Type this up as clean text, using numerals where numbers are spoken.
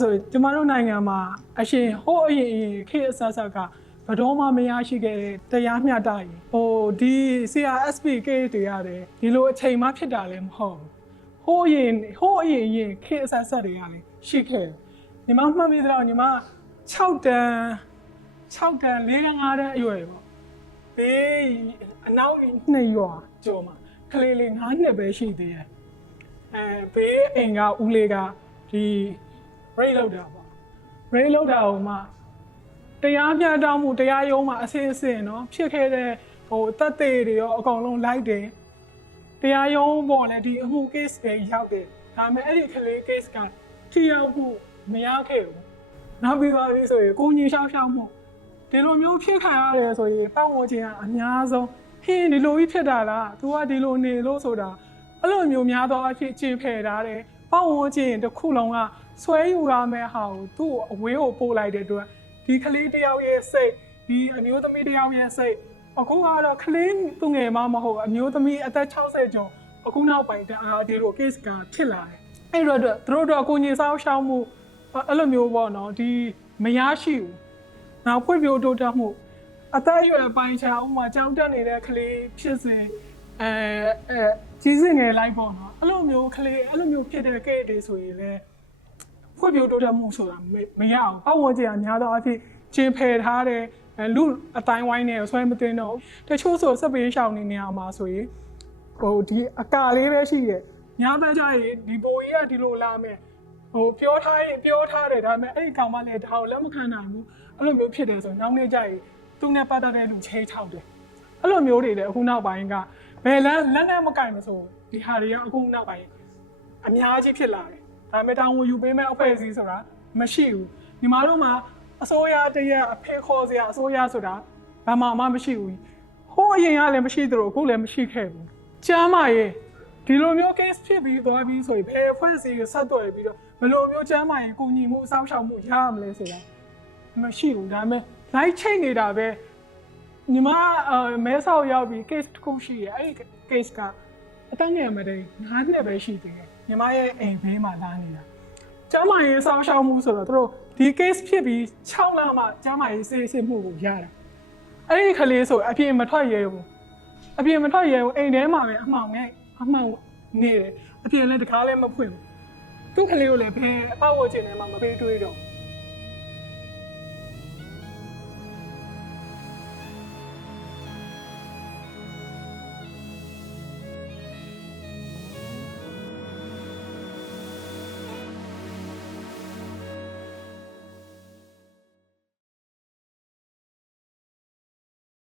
ဆိုကျမတို့နိုင်ငံမှာအရှင်ဟိုးအရင်ခေတ်အဆက်ဆက်ကဘယ်တော့မှမရရှိခဲ့တဲ့တရားမျှတရေးဒီ CRSP ကိစ္စတွေရတယ်ဒီလိုအချိန်မှဖြစ်တာလည်းမဟုတ်ဘူးဟိုးအရင်ခေတ်အဆက်ဆက်တွေကလည်းရှိခဲ့ညီမမှတ်မိသလောက်ညီမ6တန်း4တန်း5တန်းအရွယ်ပေါ့ဘေးအနောက်2ရွာကျော်မှာကလေးလေး9နှစ်ပဲရှိသေးတယ်ဘေးအိမ်ကဦးလေးကဒီရိတ်လောက်တာပေါ့ရိတ်လောက်တာဟိုမှာတရားမျှတမှုတရားရုံးမှာအစစ်အစစ်เนาะဖြစ်ခဲ့တဲ့တပ်သေးတွေရောအကုန်လုံးလိုက်တယ်တရားရုံးပေါ်လည်းဒီအမှု case တွေရောက်တယ်ဒါပေမဲ့အဲ့ဒီကလေး case ကထိရောက်မှုမရခဲ့ဘူးနောက်ပြီးတော့ဆိုရင်ကိုကြီးရှောက်မှုဒီလိုမျိုးဖြစ်ခံရတယ်ဆိုရင်ပတ်ဝန်းကျင်ကအများဆုံးဟင်းဒီလိုကြီးဖြစ်တာလား तू ကဒီလိုနေလို့ဆိုတာအဲ့လိုမျိုးများသောအဖြစ်ချေဖယ်ထားတယ်ပတ်ဝန်းကျင်တစ်ခုလုံးကဆွဲယူရမယ့်ဟာကိုသူ့အဝေးကိုပို့လိုက်တဲ့အတွက်ဒီကလေးတယောက်ရဲ့စိတ်ဒီအမျိုးသမီးတယောက်ရဲ့စိတ်အခုကတော့ကလေးသူငယ်မှမဟုတ်အမျိုးသမီးအသက်60ကျော်အခုနောက်ပိုင်းဒီလို case ကဖြစ်လာတယ်အဲ့တော့သူတို့တော့ကိုကြီးစောက်ရှောက်မှုအဲ့လိုမျိုးပေါ့နော်ဒီမရရှိဘူးနောက်ဖွံ့ဖြိုးတိုးတက်မှုအသက်အရွယ်ပိုင်းခြားဥမာကြောင်းတက်နေတဲ့ကလေးဖြစ်စဉ်ကြီးစင်ငယ်လိုက်ပေါ့နော်အဲ့လိုမျိုးကလေးအဲ့လိုမျိုးဖြစ်တဲ့ case တွေဆိုရင်လည်းဖွံ့ဖြိုးတိုးတက်မှုဆိုတာမရအောင်ပတ်ဝန်းကျင်အများသောအားဖြင့်ကျင်ဖယ်ထားတဲ့လူအတိုင်းဝိုင်းနဲ့ဆွဲမသိတော့တချို့ဆိုစက်ပေးရှောင်နေနေအောင်မှာဆိုရင်ဒီအကာလေးပဲရှိတယ်ညာဘက်ကျရင်ဒီပိုကြီးကဒီလိုလာမယ်ပြောထားတယ်ဒါပေမဲ့အဲ့ဒီကောင်မလည်းဒါကိုလက်မခံနိုင်ဘူးအဲ့လိုမျိုးဖြစ်တယ်ဆိုနောက်နေ့ကျရင်သူနဲ့ပတ်သက်တဲ့လူချေးထောက်တယ်အဲ့လိုမျိုးတွေလည်းအခုနောက်ပိုင်းကဘယ်လက်နဲ့မကင်မဆိုဒီဟာတွေကအခုနောက်ပိုင်းအများကြီးဖြစ်လာတယ်ဒါပေမဲ့တောင်းဝန်ယူပေးမဲ့အဖွဲ့အစည်းဆိုတာမရှိဘူးဒီမှာတော့မှအစိုးရတရက်အဖေခေါ်စရာအစိုးရဆိုတာဘာမှမရှိဘူးဟိုးအရင်ကလည်းမရှိသလိုအခုလည်းမရှိခဲ့ဘူးကျမ်းမာရေးဒီလိုမျိုး case ဖြစ်ပြီးသွားပြီးဆိုရင်ဘယ်အဖွဲ့အစည်းကိုဆက်သွယ်ပြီးတော့ဘယ်လိုမျိုးကျမ်းမာရေးကိုညီမှုအဆောက်အအုံမှုရရမလဲဆိုတာမရှိဘူးဒါပေမဲ့ live ချိန်နေတာပဲညီမမဲဆောက်ရောက်ပြီး case တစ်ခုရှိရအဲ့ဒီ case ကအတန်းငယ်မတဲ့9နှစ်ပဲရှိသေးတယ်ညီမရဲ့အိမ်ဘေးမှာလာနေတာကျမ်းမာရေးစောင့်ရှောက်မှုဆိုတော့သူတို့ဒီ case ဖြစ်ပြီး6လမှကျမ်းမာရေးစစ်မှုကိုရတာအဲ့ဒီကလေးဆိုအပြင်မထွက်ရဲဘူးအိမ်ထဲမှာပဲအမှောင်နေတယ်အပြင်လည်းတကားလည်းမဖွင့်ဘူးသူ့ကလေးကိုလည်းဘယ်အပေါ့ဝကျင်ထဲမှာမပေးတွေးတော့